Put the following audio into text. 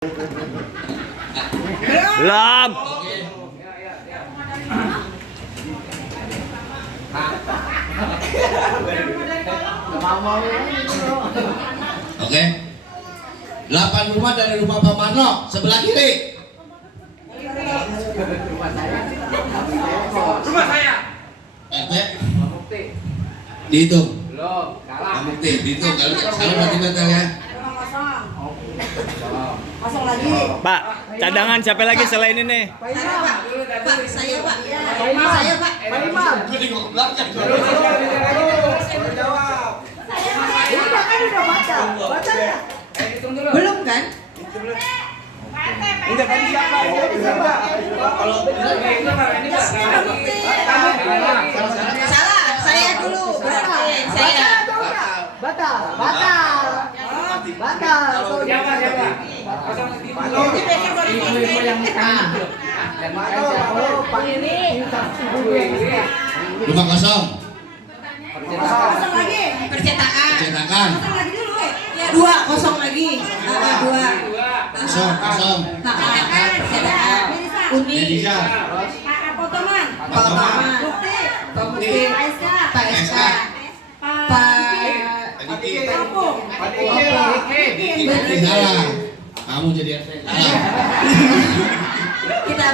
Belum. Oke. 8 rumah dari rumah Pak Marno sebelah kiri. Rumah saya. RT. Dihitung. Belum, kalah. Bukti, dihitung. Kalau berarti batal ya. Kosong lagi. Pak, cadangan siapa lagi selain ini? Pak, saya Pak. Saya Pak. Belum jawab. Udah kan udah baca. Baca ya? Hitung dulu. Belum kan? Udah tadi siapa? Kalau ini Salah, saya dulu. Berarti saya. Batal. siapa? Jadi besok baru Rumah kosong. kosong lagi. Percetakan. Cetakan. Kosong lagi dulu. Ya, 2 kosong lagi. 2. Kosong. Percetakan. Uni. Indonesia. Potongan. Potongan. Bukti. PSK. Diki. Kampung. Diki salah. Kamu jadi RT. Salah. Kita